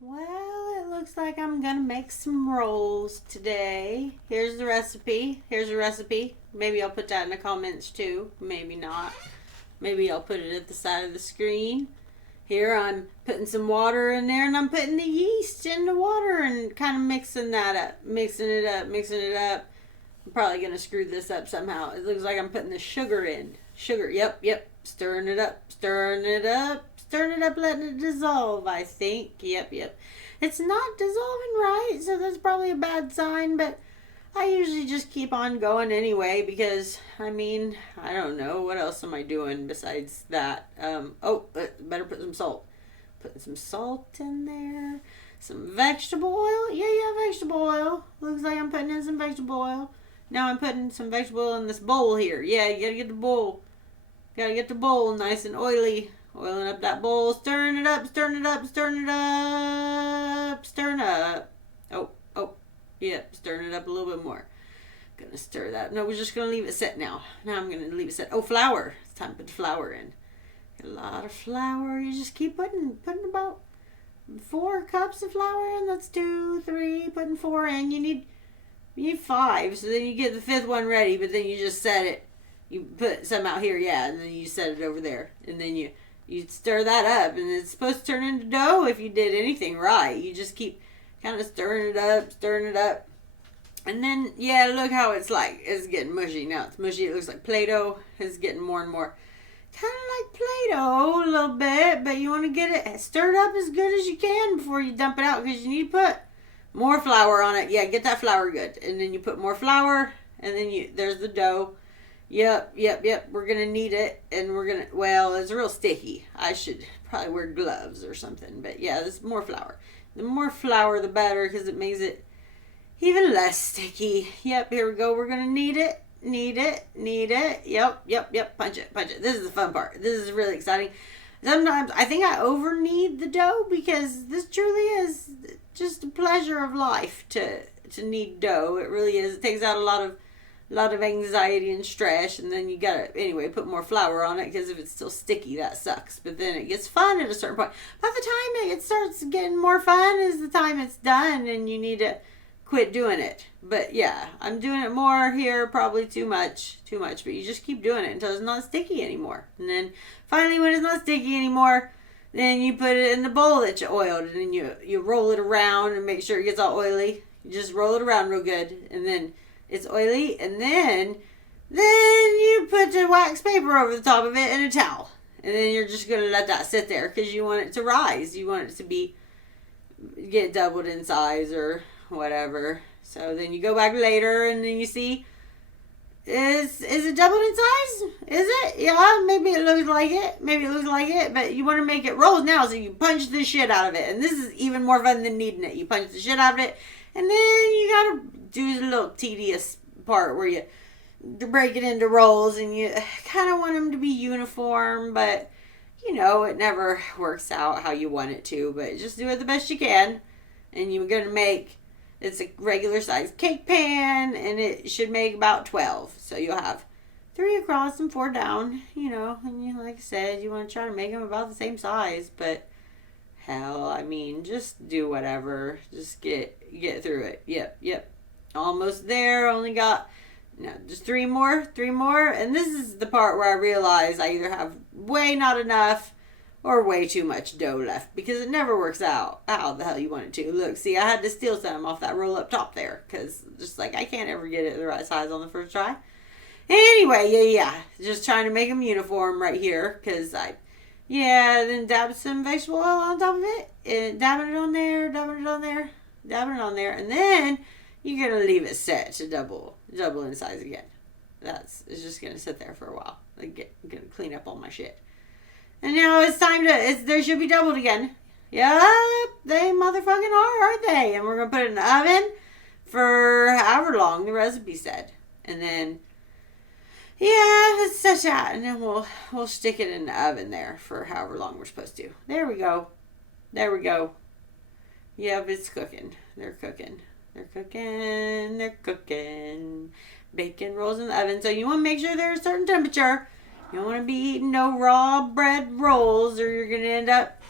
Well, it looks like I'm gonna make some rolls today. Here's the recipe. Here's a recipe. Maybe I'll put that in the comments too. Maybe not. Maybe I'll put it at the side of the screen. Here I'm putting some water in there and I'm putting the yeast in the water and kind of mixing that up. Mixing it up, mixing it up. I'm probably gonna screw this up somehow. It looks like I'm putting the sugar in. Sugar, yep. Stirring it up, stirring it up, stirring it up, letting it dissolve, I think. Yep. It's not dissolving right, so that's probably a bad sign, but I usually just keep on going anyway because, I don't know. What else am I doing besides that? Better put some salt. Putting some salt in there. Some vegetable oil. Yeah, vegetable oil. Looks like I'm putting in some vegetable oil. Now I'm putting some vegetable oil in this bowl here. Yeah, you gotta get the bowl. Gotta get the bowl nice and oily. Oiling up that bowl. Stirring it up, stirring it up, stirring it up, stirring up. Oh, yep, stirring it up a little bit more. Gonna stir that. No, we're just gonna leave it set now. Now I'm gonna leave it set. Oh, flour. It's time to put the flour in. Get a lot of flour. You just keep putting about 4 cups of flour in. That's 2, 3. Putting 4 in. You need 5. So then you get the 5th one ready. But then you just set it. You put some out here, yeah, and then you set it over there, and then you stir that up, and it's supposed to turn into dough if you did anything right. You just keep kind of stirring it up. And then, yeah, look how it's getting mushy. Now it's mushy. It looks like Play-Doh. It's getting more and more kind of like Play-Doh a little bit, but you want to get it stirred up as good as you can before you dump it out because you need to put more flour on it. Yeah, get that flour good. And then you put more flour, and then there's the dough. Yep. We're going to knead it, and it's real sticky. I should probably wear gloves or something, but yeah, there's more flour. The more flour, the better, because it makes it even less sticky. Yep, here we go. We're going to knead it. Yep. Punch it. This is the fun part. This is really exciting. Sometimes I think I over knead the dough because this truly is just a pleasure of life to knead dough. It really is. It takes out a lot of anxiety and stress, and then you gotta put more flour on it because if it's still sticky, that sucks. But then it gets fun at a certain point. By the time it starts getting more fun is the time it's done, and you need to quit doing it. But yeah, I'm doing it more here, probably too much. But you just keep doing it until it's not sticky anymore, and then finally, when it's not sticky anymore, then you put it in the bowl that you oiled, and then you roll it around and make sure it gets all oily. You just roll it around real good, and then it's oily, and then you put the wax paper over the top of it and a towel. And then you're just going to let that sit there because you want it to rise. You want it to get doubled in size or whatever. So then you go back later and then you see, is it doubled in size? Is it? Yeah, maybe it looks like it. But you want to make it rolls now, so you punch the shit out of it. And this is even more fun than kneading it. You punch the shit out of it, and then you got to do the little tedious part where you break it into rolls, and you kind of want them to be uniform, but it never works out how you want it to. But just do it the best you can, and you're going to make. It's a regular size cake pan, and it should make about 12. So you'll have 3 across and 4 down, and like I said, you want to try to make them about the same size, but hell, just do whatever. Just get through it. Yep. Almost there. Only got, just 3 more. And this is the part where I realize I either have way not enough or way too much dough left because it never works out how the hell you want it to. Look, see, I had to steal some off that roll up top there because just I can't ever get it the right size on the first try. Anyway, yeah. Just trying to make them uniform right here because then dab some vegetable oil on top of it and dabbing it on there, and then you're going to leave it set to double in size again. It's just going to sit there for a while. I'm going to clean up all my shit. And now it's time they should be doubled again. Yep, they motherfucking are, aren't they? And we're going to put it in the oven for however long the recipe said. And then, let's set that. And then we'll stick it in the oven there for however long we're supposed to. There we go. Yep, it's cooking. They're cooking. Bacon rolls in the oven. So you want to make sure they're a certain temperature. You don't want to be eating no raw bread rolls or you're going to end up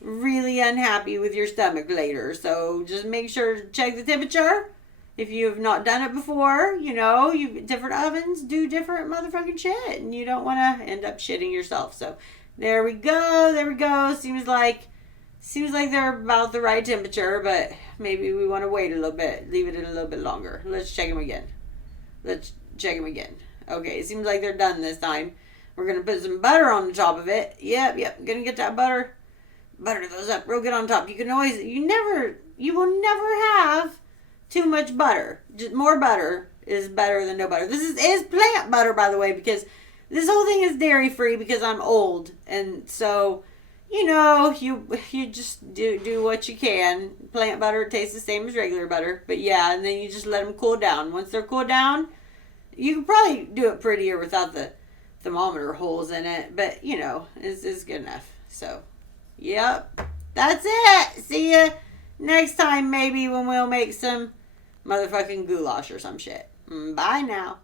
really unhappy with your stomach later. So just make sure to check the temperature. If you have not done it before, different ovens do different motherfucking shit, and you don't want to end up shitting yourself. So there we go. There we go. Seems like they're about the right temperature, but maybe we want to wait a little bit, leave it a little bit longer. Let's check them again. Okay, it seems like they're done this time. We're gonna put some butter on the top of it. Yep. Gonna get that butter those up real good on top. You will never have too much butter. Just more butter is better than no butter. This is plant butter, by the way, because this whole thing is dairy free because I'm old, and so you just do what you can. Plant butter tastes the same as regular butter, but yeah, and then you just let them cool down. Once they're cooled down, you can probably do it prettier without the thermometer holes in it, but it's good enough. So, yep, that's it. See ya next time, maybe, when we'll make some motherfucking goulash or some shit. Bye now.